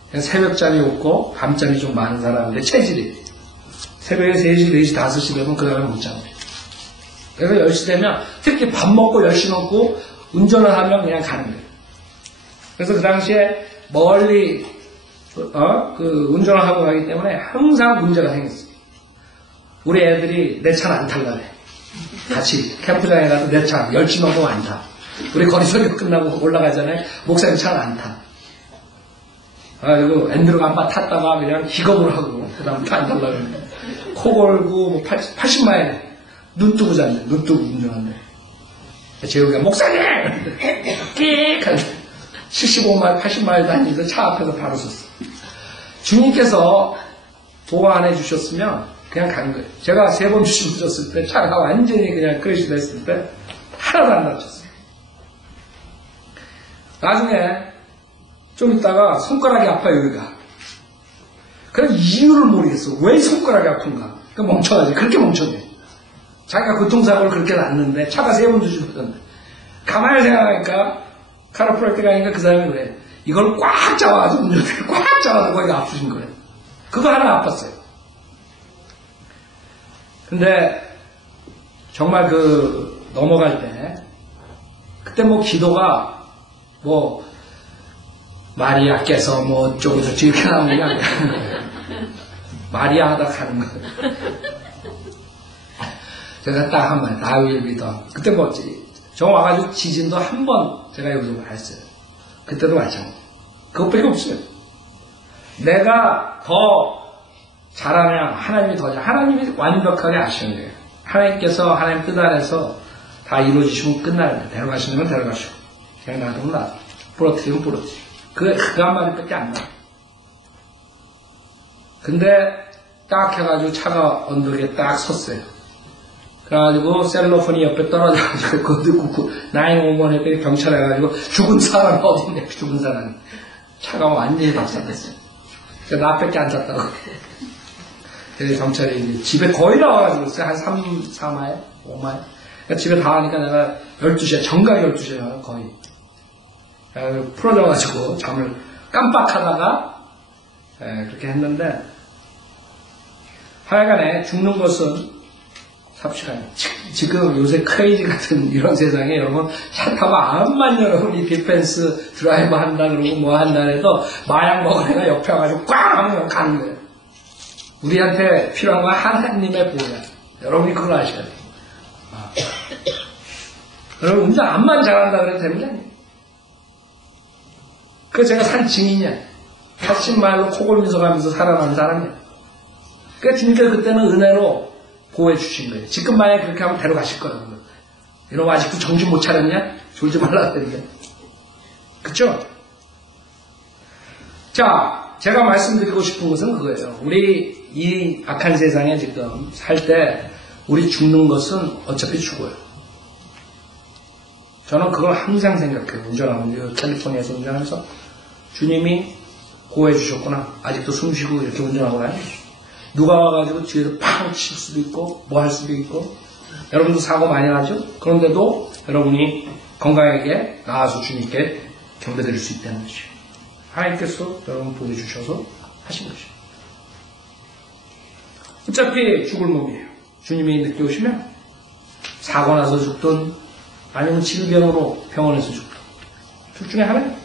그냥 새벽잠이 없고 밤잠이 좀 많은 사람인데 체질이. 새벽에 3시, 4시, 5시 되면 그 다음에 못 잡아요. 그래서 10시 되면 특히 밥 먹고 10시 넘고 운전을 하면 그냥 가는 거예요. 그래서 그 당시에 멀리 운전을 하고 가기 때문에 항상 문제가 생겼어요. 우리 애들이 내 차는 안 탈라래. 같이 캠프장에 가서 내 차 10시 넘으면 안 타. 우리 거리 소리가 끝나고 올라가잖아요. 목사님 차는 안 타. 그리고 앤드루가 한번 탔다가 그냥 기겁을 하고 그 다음 안 탈라고 코 골고 뭐 80마일 눈 뜨고 잤네. 눈 뜨고 운전한대. 재욱이가 목사님! 끽! 75마일, 80마일 다니면서 차 앞에서 바로 섰어. 주님께서 보호 안 해주셨으면 그냥 간 거예요. 제가 3번 주셨을 때 차가 완전히 그냥 크래시 됐을 때 하나도 안 다쳤어요. 나중에 좀 있다가 손가락이 아파요, 여기가. 그래서 이유를 모르겠어. 왜 손가락이 아픈가? 그러니까 멍청하지. 그렇게 멍청해. 자기가 교통사고를 그렇게 났는데 차가 3번 뒤집어졌는데 가만히 생각하니까 카로프랙트 가니까 그 사람이 그래. 이걸 꽉 잡아가지고 운전대를 꽉 잡아서 거기가 아프신 거예요. 그거 하나 아팠어요. 근데 정말 넘어갈 때 그때 기도가 마리아께서 어쩌고 저쩌고 이렇게 나오는 게 아니라 마리아 하다 가는 거예요. 제가 딱 한 번, 다윗 믿어. 그때 저 와가지고 지진도 한 번 제가 여기서 했어요. 그때도 마찬가지. 그것밖에 없어요. 내가 더 잘하면 하나님이 더 잘, 하나님이 완벽하게 아시는 거예요. 하나님께서 하나님 뜻 안에서 다 이루어지시면 끝나는 거예요. 데려가시면 데려가시고. 그냥 놔두면 놔두고. 부러뜨리면 부러뜨리고. 그 한마디밖에 안 나와요. 근데 딱 해가지고 차가 언덕에 딱 섰어요. 그래가지고 셀로폰이 옆에 떨어져가지고 그거 듣고 911 했더니 경찰 해가지고 죽은 사람 어딨냐, 죽은 사람. 차가 완전히 박살됐어요. 나밖에 안 탔다고. 그래서 경찰이 이제 집에 거의 나와가지고 한 3, 4마일, 5마일. 그러니까 집에 다 하니까 내가 12시에, 정각 12시에 거의. 풀어져가지고 잠을 깜빡하다가 그렇게 했는데, 하여간에 죽는 것은 삽시간에. 지금 요새 크레이지 같은 이런 세상에 여러분 차 타고 암만 여러분이 디펜스 드라이브 한다 그러고 뭐 한다 해도 마약 먹은 애가 옆에 와가지고 꽝 하면 가는 거예요. 우리한테 필요한 건 하나님의 보호야. 여러분이 그걸 아셔야 돼요. 여러분 운전 암만 잘한다 그래도 되는 게 아니에요. 그래서 제가 산 증인이야. 80마일로 코골면서 가면서 살아난 사람이야. 그러니까 주님께서 그때는 은혜로 보호해 주신 거예요. 지금 만약에 그렇게 하면 데려가실 거예요. 이러고 아직도 정신 못 차렸냐? 졸지 말라 그러니까. 그쵸? 자, 제가 말씀드리고 싶은 것은 그거예요. 우리 이 악한 세상에 지금 살 때 우리 죽는 것은 어차피 죽어요. 저는 그걸 항상 생각해요. 운전하면 캘리포니아에서 운전하면서 주님이 보호해 주셨구나. 아직도 숨 쉬고 이렇게 운전하고 다니죠. 누가 와가지고 뒤에서 팍 칠 수도 있고 뭐 할 수도 있고 여러분도 사고 많이 나죠? 그런데도 여러분이 건강하게 나와서 주님께 경배드릴 수 있다는 것이죠. 하나님께서 여러분 보여주셔서 하신 것이죠. 어차피 죽을 몸이에요. 주님이 늦게 오시면 사고 나서 죽든 아니면 질병으로 병원에서 죽든 둘 중에 하나예요.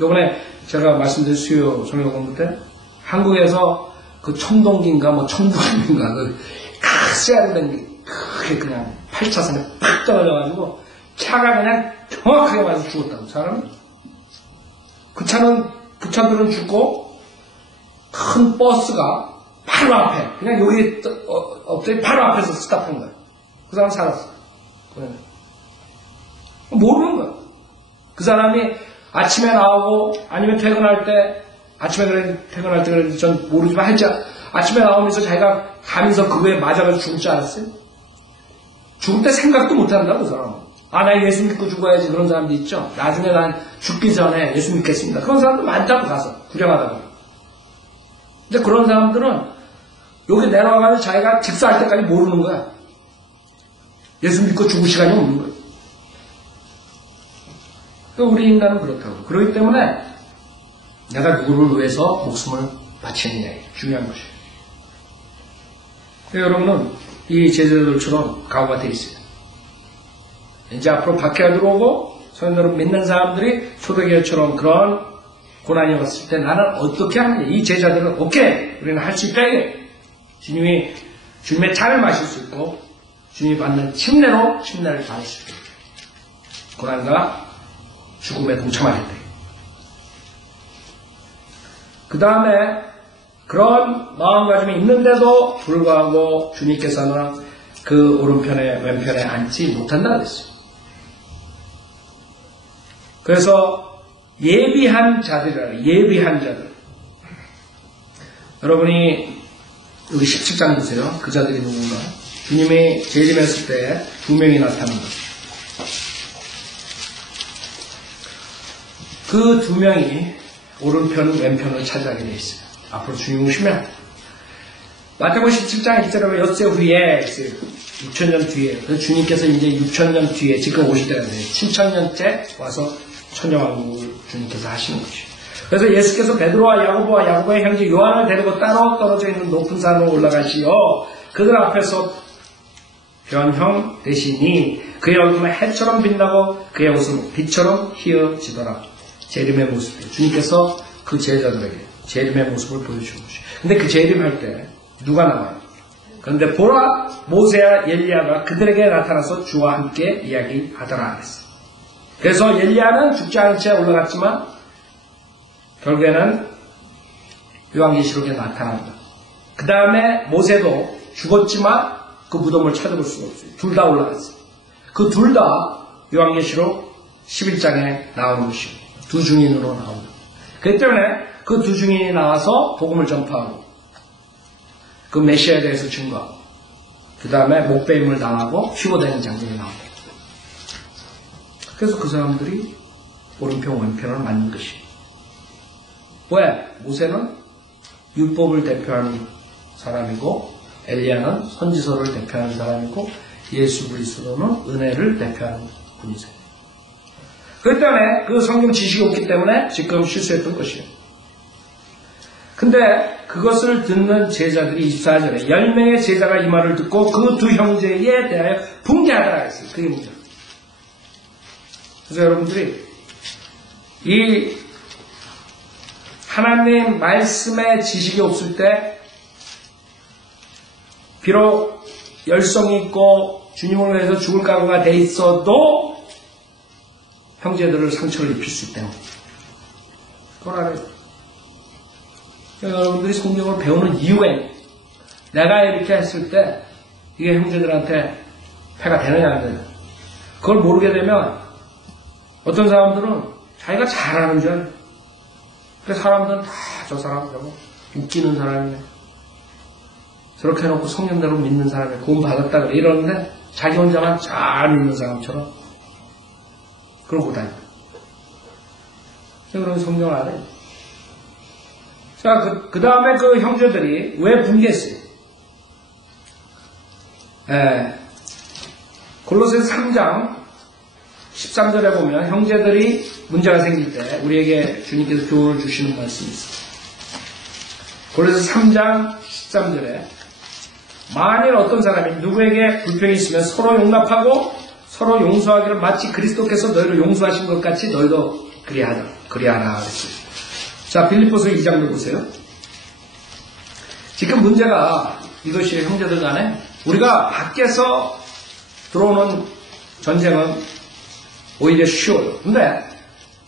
요번에 제가 말씀드린 수요 성경 공부 때 한국에서 그 청동기인가 뭐 청동기인가 그 세아르된 게 크게 그냥 8차선에 팍 떨어져가지고 차가 그냥 정확하게 맞아서 죽었다고 사람은. 그 차들은 죽고 큰 버스가 바로 앞에 그냥 여기 엎드려 바로 앞에서 스탑한 거야. 그 사람 살았어. 모르는 거야. 그 사람이 아침에 나오고 아니면 퇴근할 때 퇴근할 때 그래도 전 모르지만 하여튼 아침에 나오면서 자기가 가면서 그거에 맞아가지고 죽을 줄 알았어요? 죽을 때 생각도 못 한다, 그 사람은. 나 예수 믿고 죽어야지. 그런 사람도 있죠. 나중에 난 죽기 전에 예수 믿겠습니다. 그런 사람도 많다고 가서 구경하다가. 근데 그런 사람들은 여기 내려와가지고 자기가 집사할 때까지 모르는 거야. 예수 믿고 죽을 시간이 없는 거야. 그러니까 우리 인간은 그렇다고. 그렇기 때문에 내가 누구를 위해서 목숨을 바치느냐 중요한 것이에요. 여러분은 이 제자들처럼 각오가 되어 있어요. 이제 앞으로 박해가 들어오고 성도를 믿는 사람들이 초대교회처럼 그런 고난이 왔을 때 나는 어떻게 하느냐. 이 제자들은 오케이 우리는 할 수 있다. 주님의 잔을 마실 수 있고 주님이 받는 침례로 침례를 받을 수 있고 고난과 죽음에 동참하겠다. 그 다음에 그런 마음가짐이 있는데도 불구하고 주님께서는 그 오른편에 왼편에 앉지 못한다 그랬어요. 그래서 예비한 자들이라 예비한 자들. 여러분이 여기 17장 보세요. 그 자들이 누군가. 주님이 재림했을 때 두 명이 나타난 것. 그 두 명이 오른편 왼편을 차지하게 되어 있어요. 앞으로 주님 오시면 마태복음 17장 1절에 엿새 후에 6천년 뒤에 그래서 주님께서 이제 6천년 뒤에 지금 오실 때가 돼요. 7천년째 와서 천년왕국을 주님께서 하시는 것이에요. 그래서 예수께서 베드로와 야고보와 야고보의 형제 요한을 데리고 따로 떨어져 있는 높은 산으로 올라가시어 그들 앞에서 변형 되시니 그의 얼굴은 해처럼 빛나고 그의 옷은 빛처럼 희어지더라. 재림의 모습이에요. 주님께서 그 제자들에게 재림의 모습을 보여주는 것이에요. 근데 그 재림할 때 누가 나와요? 그런데 보라 모세와 엘리야가 그들에게 나타나서 주와 함께 이야기하더라 그랬어요. 그래서 엘리야는 죽지 않은 채 올라갔지만 결국에는 요한계시록에 나타난다. 그 다음에 모세도 죽었지만 그 무덤을 찾아볼 수가 없어요. 둘 다 올라갔어요. 그 둘 다 요한계시록 11장에 나오는 것이고 두 증인으로 나옵니다. 그렇기 때문에 그 두 증인이 나와서 복음을 전파하고 그 메시아에 대해서 증거하고 그 다음에 목배임을 당하고 피고되는 장면이 나옵니다. 그래서 그 사람들이 오른편 왼편을 맞는 것이에요. 왜? 모세는 율법을 대표하는 사람이고 엘리야는 선지서를 대표하는 사람이고 예수 그리스도는 은혜를 대표하는 분이세요. 그렇기 때문에 그 성경 지식이 없기 때문에 지금 실수했던 것이에요. 근데 그것을 듣는 제자들이 24절에 10명의 제자가 이 말을 듣고 그 두 형제에 대하여 붕괴하더라 했어요. 그게 문제예요. 그래서 여러분들이 이 하나님 말씀의 지식이 없을 때 비록 열성이 있고 주님을 위해서 죽을 각오가 돼 있어도 형제들을 상처를 입힐 수 있다는 거예요. 그걸 알아요. 여러분들이 성경을 배우는 이유가 있는 거예요. 내가 이렇게 했을 때 이게 형제들한테 폐가 되느냐 안 되느냐. 그걸 모르게 되면 어떤 사람들은 자기가 잘하는 줄 알아요. 그래서 사람들은 다 저 사람 저거 웃기는 사람이네. 저렇게 해놓고 성령대로 믿는 사람이 구원 받았다 그래 이러는데 자기 혼자만 잘 믿는 사람처럼 그러고 다녀요. 그런 성경을 안 해요. 자, 그 다음에 그 형제들이 왜 붕괴했어요? 골로새서 3장 13절에 보면 형제들이 문제가 생길 때 우리에게 주님께서 교훈을 주시는 말씀이 있어요. 골로새서 3장 13절에 만일 어떤 사람이 누구에게 불평이 있으면 서로 용납하고 서로 용서하기를 마치 그리스도께서 너희를 용서하신 것 같이 너희도 그리하라 그랬어요. 자, 빌립보서 2장도 보세요. 지금 문제가 이것이 형제들 간에 우리가 밖에서 들어오는 전쟁은 오히려 쉬워요. 근데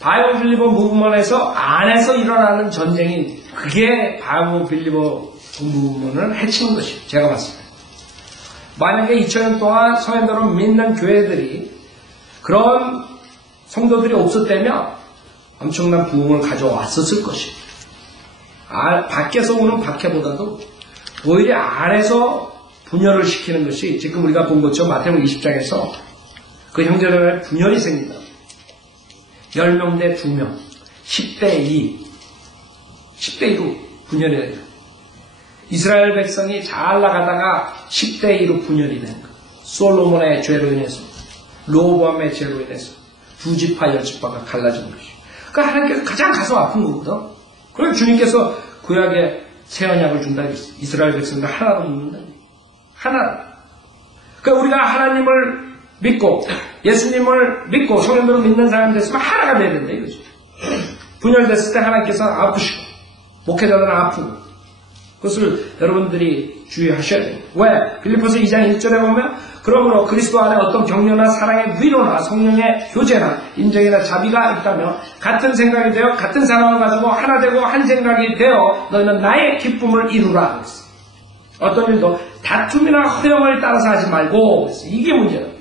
바이오 빌리버 무브먼에서 안에서 일어나는 전쟁이 그게 바이오 빌리버 무브먼을 해치는 것이에요. 제가 봤을 때. 만약에 2000년 동안 성현대로 믿는 교회들이 그런 성도들이 없었다면 엄청난 부흥을 가져왔었을 것이에요. 밖에서 오는 박해보다도 오히려 안에서 분열을 시키는 것이 지금 우리가 본 것처럼 마태복음 20장에서 그 형제들의 분열이 생긴다. 10명 대 2명, 10대 2, 10대 2로 분열이 돼요. 이스라엘 백성이 잘 나가다가 10대 2로 분열이 되는 거예요. 솔로몬의 죄로 인해서, 로보암의 죄로 인해서 두 지파 10지파가 갈라진 것이에요. 그러니까 하나님께서 가장 가슴 아픈 거거든. 그래서 주님께서 구약에 새 언약을 준다 했어요. 이스라엘 백성들 하나로 묶는다. 하나. 그러니까 우리가 하나님을 믿고 예수님을 믿고 성령으로 믿는 사람이 됐으면 하나가 돼야 된다 이거죠. 분열됐을 때 하나님께서 아프시고 목회자들은 아프고 그것을 여러분들이 주의하셔야 돼요. 왜? 빌립보서 2장 1절에 보면 그러므로 그리스도 안에 어떤 격려나 사랑의 위로나 성령의 교제나 인정이나 자비가 있다면 같은 생각이 되어 같은 사랑을 가지고 하나 되고 한 생각이 되어 너희는 나의 기쁨을 이루라 그랬어요. 어떤 일도 다툼이나 허영을 따라서 하지 말고 그랬어요. 이게 문제예요.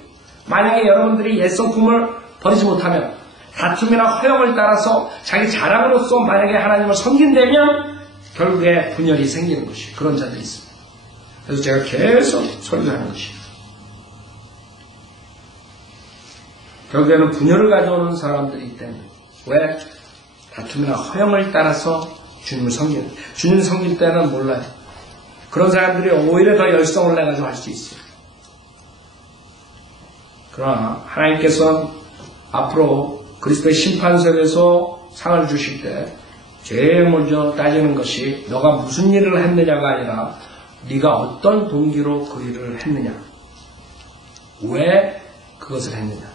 만약에 여러분들이 옛성품을 버리지 못하면 다툼이나 허영을 따라서 자기 자랑으로서 만약에 하나님을 섬긴다면 결국에 분열이 생기는 것이 그런 자들이 있습니다. 그래서 제가 계속 설교하는 것이에요. 결국에는 분열을 가져오는 사람들이 있기 때문에 왜? 다툼이나 허영을 따라서 주님을 섬기는 주님을 섬길 때는 몰라요. 그런 사람들이 오히려 더 열성을 내가지고 할 수 있어요. 그러나 하나님께서는 앞으로 그리스도의 심판석에서 상을 주실 때 제일 먼저 따지는 것이 너가 무슨 일을 했느냐가 아니라 네가 어떤 동기로 그 일을 했느냐, 왜 그것을 했느냐,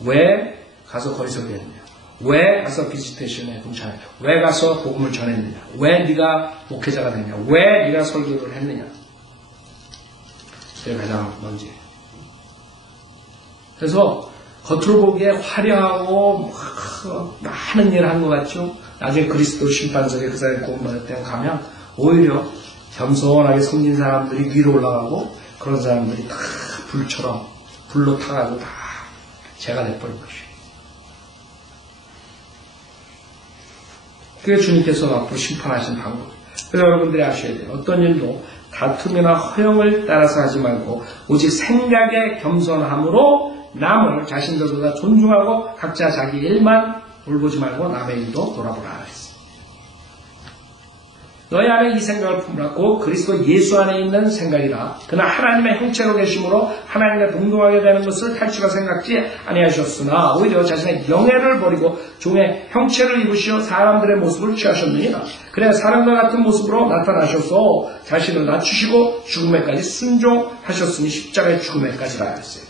왜 가서 거기서 했느냐, 왜 가서 비지테이션에 동참했느냐, 왜 가서 복음을 전했느냐, 왜 네가 목회자가 됐느냐, 왜 네가 설교를 했느냐. 그게 가장 먼저. 그래서 겉으로 보기에 화려하고 많은 일을 한 것 같죠. 나중에 그리스도 심판석에 그 사람이 구원받을 때 가면 오히려 겸손하게 섬긴 사람들이 위로 올라가고 그런 사람들이 다 불처럼 불로 타가지고 다 죄가 돼버린 것이에요. 그게 주님께서 앞으로 심판하신 방법. 그래서 여러분들이 아셔야 돼요. 어떤 일도 다툼이나 허영을 따라서 하지 말고 오직 생각의 겸손함으로 남을 자신들보다 존중하고 각자 자기 일만 돌보지 말고 남의 일도 돌아보라 했어요. 너희 안에 이 생각을 품으라고 그리스도 예수 안에 있는 생각이라. 그는 하나님의 형체로 계심으로 하나님과 동등하게 되는 것을 탈취가 생각지 아니하셨으나 오히려 자신의 영예를 버리고 종의 형체를 입으시어 사람들의 모습을 취하셨느니라. 그래 사람과 같은 모습으로 나타나셔서 자신을 낮추시고 죽음에까지 순종하셨으니 십자가의 죽음에까지라 했어요.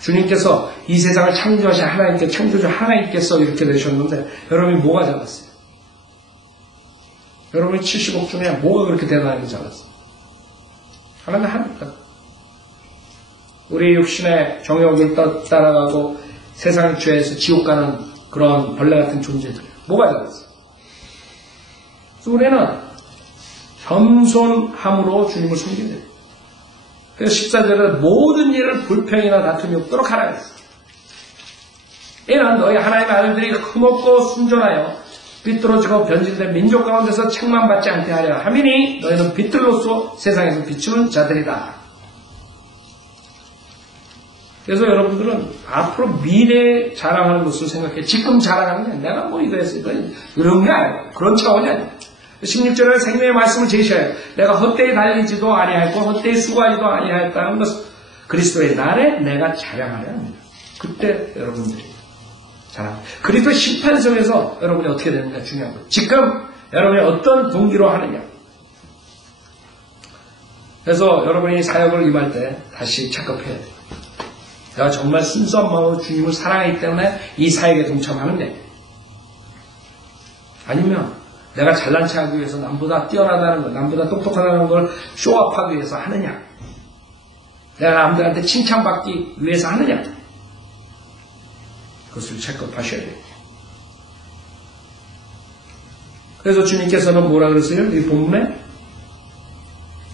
주님께서 이 세상을 창조하신 하나님께 창조주 하나님께서 이렇게 되셨는데 여러분이 뭐가 잘났어요? 여러분이 70억 중에 뭐가 그렇게 대단하게 잘났어요? 하나님 하니까. 우리 육신의 정욕을 따라가고 세상 죄에서 지옥 가는 그런 벌레 같은 존재들 뭐가 잘났어요? 그래서 우리는 겸손함으로 주님을 섬기면 돼요. 그래서 14절에 모든 일을 불평이나 다툼이 없도록 하라 했어요. 이는 너희 하나님의 아들들이 흠없고 순전하여 삐뚤어지고 변질된 민족 가운데서 책망받지 않게 하려 함이니 너희는 빛들로서 세상에서 비추는 자들이다. 그래서 여러분들은 앞으로 미래에 자랑하는 것을 생각해. 지금 자랑하는 게 내가 뭐 이거 했어. 이런 게 아니고 그런 차원이 아니고 16절에 생명의 말씀을 제시해요. 내가 헛되이 달리지도 아니하였고 헛되이 수고하지도 아니하였다는 것은 그리스도의 날에 내가 자랑하려 합니다. 그때 여러분들이 자랑. 그리스도 심판성에서 여러분이 어떻게 되는가 중요한 거예요. 지금 여러분이 어떤 동기로 하느냐. 그래서 여러분이 사역을 임할 때 다시 체크해야 돼요. 내가 정말 순수한 마음으로 주님을 사랑하기 때문에 이 사역에 동참하는데 아니면 내가 잘난 체하기 위해서 남보다 뛰어나다는 걸, 남보다 똑똑하다는 걸 쇼업하기 위해서 하느냐. 내가 남들한테 칭찬받기 위해서 하느냐. 그것을 체크하셔야 돼요. 그래서 주님께서는 뭐라 그랬어요? 이 본문에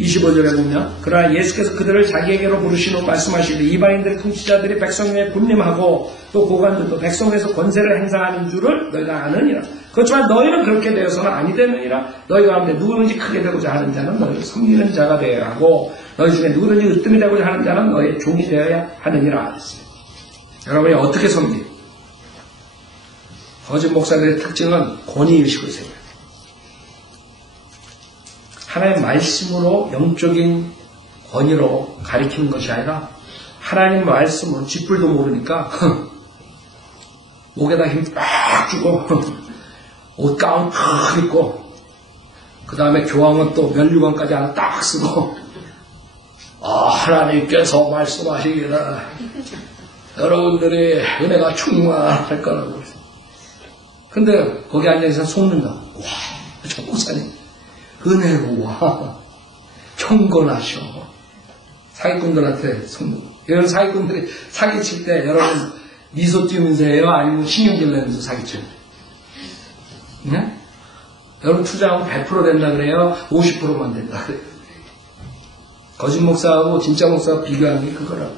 25절에 보면 그러나 예수께서 그들을 자기에게로 부르신 후 말씀하시되 이방인들의 통치자들이 백성 위에 군림하고 또 고관들도 백성 위에서 권세를 행사하는 줄을 너희가 아느니라. 그렇지만 너희는 그렇게 되어서는 아니 되느니라. 너희 가운데 누구든지 크게 되고자 하는 자는 너희를 섬기는 자가 되어야 하고 너희 중에 누구든지 으뜸이 되고자 하는 자는 너희의 종이 되어야 하느니라 했어요. 여러분이 어떻게 섬기요? 거짓 목사들의 특징은 권위의식을 세워요. 하나님의 말씀으로 영적인 권위로 가리키는 것이 아니라 하나님 말씀은 쥐뿔도 모르니까 목에다 힘 빡 주고 옷가운 탁 입고 그 다음에 교황은 또 면류관까지 하나 딱 쓰고 하나님께서 말씀하시기를 여러분들의 은혜가 충만할 거라고. 근데 거기 앉아있어 속는다. 와, 저 목사님 은혜로워 경건하셔. 사기꾼들한테 속는 거. 이런 사기꾼들이 사기칠 때 여러분 미소 띄우면서 해요? 아니면 신경질 내면서 사기쳐요? 네? 여러분 투자하면 100% 된다 그래요? 50%만 된다 그래요? 거짓 목사하고 진짜 목사가 비교하는 게 그거라고.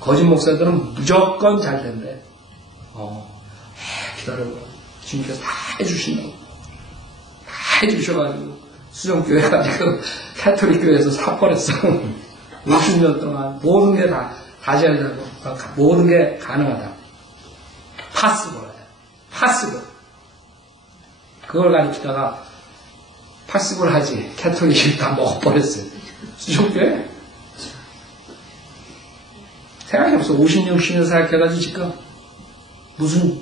거짓 목사들은 무조건 잘 된대. 기다려봐. 주님께서 다 해주신다고. 다 해주셔가지고 수정교회가 지금 캐톨릭 교회에서 사버렸어. 50년 동안 모든 게 다 잘 되고 모든 게 가능하다. 파스블. 그걸 가르치다가 파스블 하지. 캐톨릭이 다 먹어버렸어요. 수정교회. 생각이 없어. 50년, 60년 생각해가지고 지금 무슨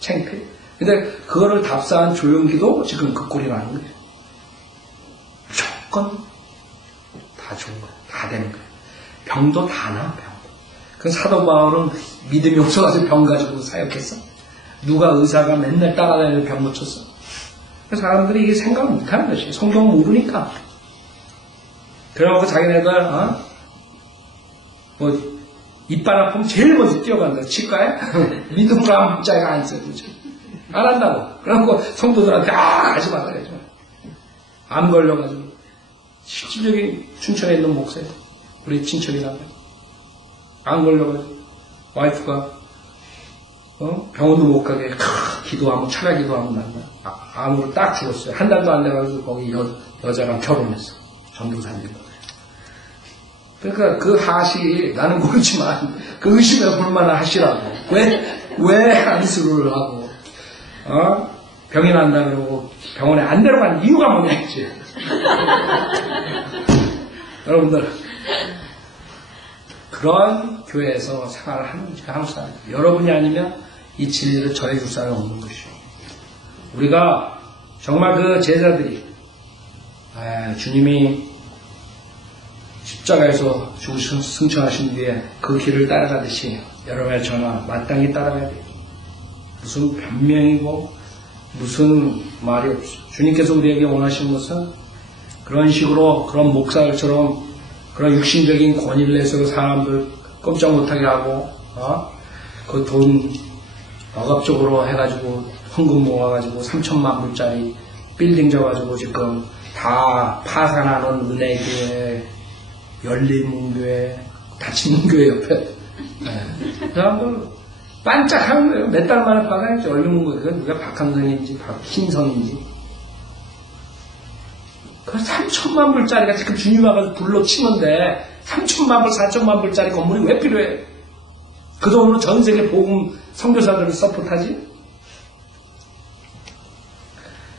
창피해. 근데 그거를 답사한 조용기도 지금 그 꼴이 나는 거예요. 무조건 다 좋은 거예요. 다 되는 거예요. 병도 다 나, 병. 그 사도 바울은 믿음이 없어가지고 병 가지고 사역했어. 누가 의사가 맨날 따라다니는 병 고쳤어. 사람들이 이게 생각을 못하는 것이 성경 모르니까. 그래갖고 자기네들 이빨 아프면 제일 먼저 뛰어간다. 치과에 믿음으로 한 자기가 안 써요. 안 한다고. 그래갖고 성도들한테 하지 말라 그러죠. 암 걸려가지고 실질적인 춘천에 있는 목사예요. 우리 친척이라고. 암 걸려가지고 와이프가 병원도 못 가게 기도하면 차라 기도하면 난다. 암으로 딱 죽었어요. 한 달도 안 돼가지고 거기 여자랑 결혼했어. 전도사님. 그러니까 그 하시 나는 모르지만 그 의심에 볼만한 하시라고. 왜 안수를 하고 병이 난다 그러고 병원에 안 데려간 이유가 뭐냐 했지. 여러분들, 그런 교회에서 생활을 하는 한국 사람, 여러분이 아니면 이 진리를 전해줄 사람이 없는 것이죠. 우리가 정말 그 제자들이 주님이 십자가에서 죽으신 승천하신 뒤에 그 길을 따라가듯이 여러분의 저나 마땅히 따라가야 돼요. 무슨 변명이고 무슨 말이 없어. 주님께서 우리에게 원하시는 것은 그런 식으로 그런 목사들처럼 그런 육신적인 권위를 내서 사람들 꼼짝 못하게 하고 그 돈 억압적으로 해가지고 헌금 모아가지고 3천만 불짜리 빌딩 져가지고 지금 다 파산하는 은혜교회, 열린문교회, 닫힌문교회 옆에 그 사람들 반짝하는 거예요. 몇 달 만에 받아야지. 열린문교회 그건 누가 박한성인지 박흰성인지 그 3천만 불짜리가 지금 주님 와가지고 불러 치는데 3천만 불, 4천만 불짜리 건물이 왜 필요해? 그 돈으로 전 세계 복음 선교사들을 서포트하지?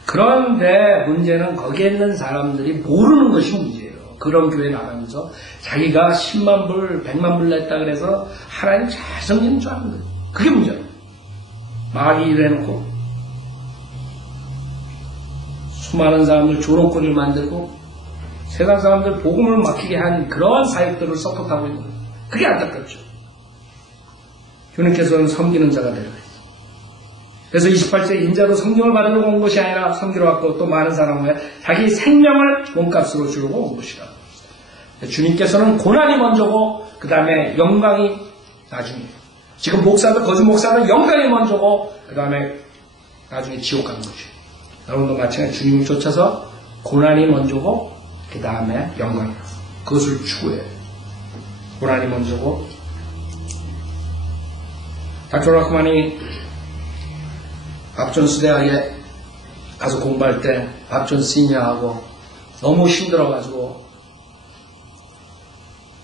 그런데 문제는 거기에 있는 사람들이 모르는 것이 문제예요. 그런 교회 나가면서 자기가 10만 불, 100만 불 냈다 그래서 하나님 잘 섬기는 줄 아는 거예요. 그게 문제예요. 마귀 일해놓고 수많은 사람들 조롱거리를 만들고 세상 사람들 복음을 막히게 한 그런 사역들을 서포트하고 있는 거예요. 그게 안타깝죠. 주님께서는 섬기는 자가 되라. 그래서 28세 인자로 성경을 받으러 온 것이 아니라 섬기러 왔고 또 많은 사람을 자기 생명을 몸값으로 주려고 온 것이라. 주님께서는 고난이 먼저고 그 다음에 영광이 나중에. 지금 목사들, 거짓 목사는 영광이 먼저고 그 다음에 나중에 지옥 가는 거죠. 여러분도 마찬가지 주님을 쫓아서 고난이 먼저고 그 다음에 영광이 나서 그것을 추구해요. 고난이 먼저고 닥터 라크만이 밥존스 대학에 가서 공부할 때 밥존 시니어하고 너무 힘들어가지고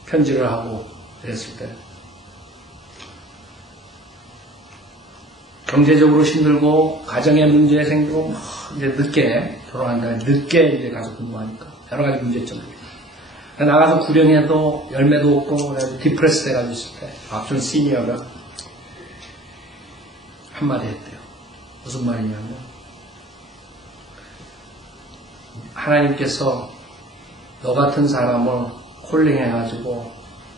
편지를 하고 그랬을 때 경제적으로 힘들고 가정에 문제 생기고 이제 늦게 돌아간다. 늦게 이제 가서 공부하니까 여러 가지 문제점들이. 나가서 구령해도 열매도 없고 그래서 디프레스 돼가지고 있을 때 밥존 시니어가 한마디 했대요. 무슨 말이냐면 하나님께서 너 같은 사람을 콜링해가지고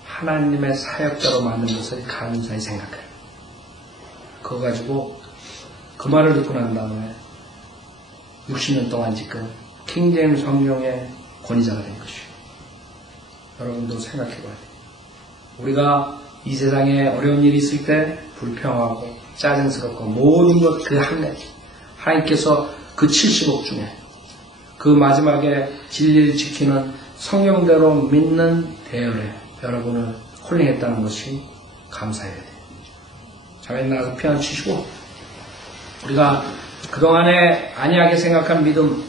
하나님의 사역자로 만든 것을 감사히 생각해. 그거 가지고 그 말을 듣고 난 다음에 60년 동안 지금 킹제임 성경의 권위자가 된 것이에요. 여러분도 생각해 봐야 돼요. 우리가 이 세상에 어려운 일이 있을 때 불평하고 짜증스럽고 모든 것 그 한내 하나님께서 그 70억 중에 그 마지막에 진리를 지키는 성경대로 믿는 대열에 여러분을 콜링했다는 것이 감사해야 돼요. 자매님 나가서 피아노 치시고 우리가 그동안에 안이하게 생각한 믿음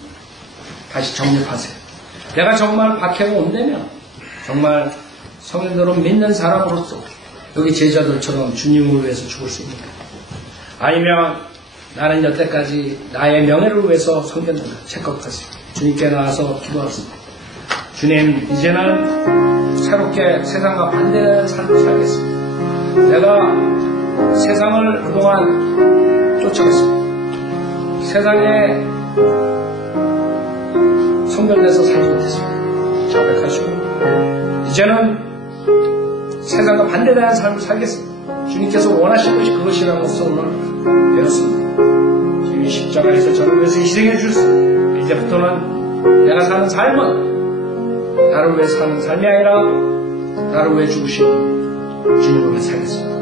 다시 정립하세요. 내가 정말 박해가 온다면 정말 성경대로 믿는 사람으로서 여기 제자들처럼 주님을 위해서 죽을 수 있는가? 아니면 나는 여태까지 나의 명예를 위해서 섬겼는가? 체크하세요. 주님께 나와서 기도하세요. 주님, 이제는 새롭게 세상과 반대의 삶을 살겠습니다. 내가 세상을 그동안 쫓아갔습니다. 세상에 성결돼서 살지 못했습니다. 자백하시고 이제는 세상과 반대되는 삶을 살겠습니다. 주님께서 원하신 것이 그것이라고서 오늘 배웠습니다. 주님이 십자가에서 저를 위해서 희생해 주셨습니다. 이제부터는 내가 사는 삶은 나를 위해 사는 삶이 아니라 나를 위해 죽으신 주님을 위해 살겠습니다.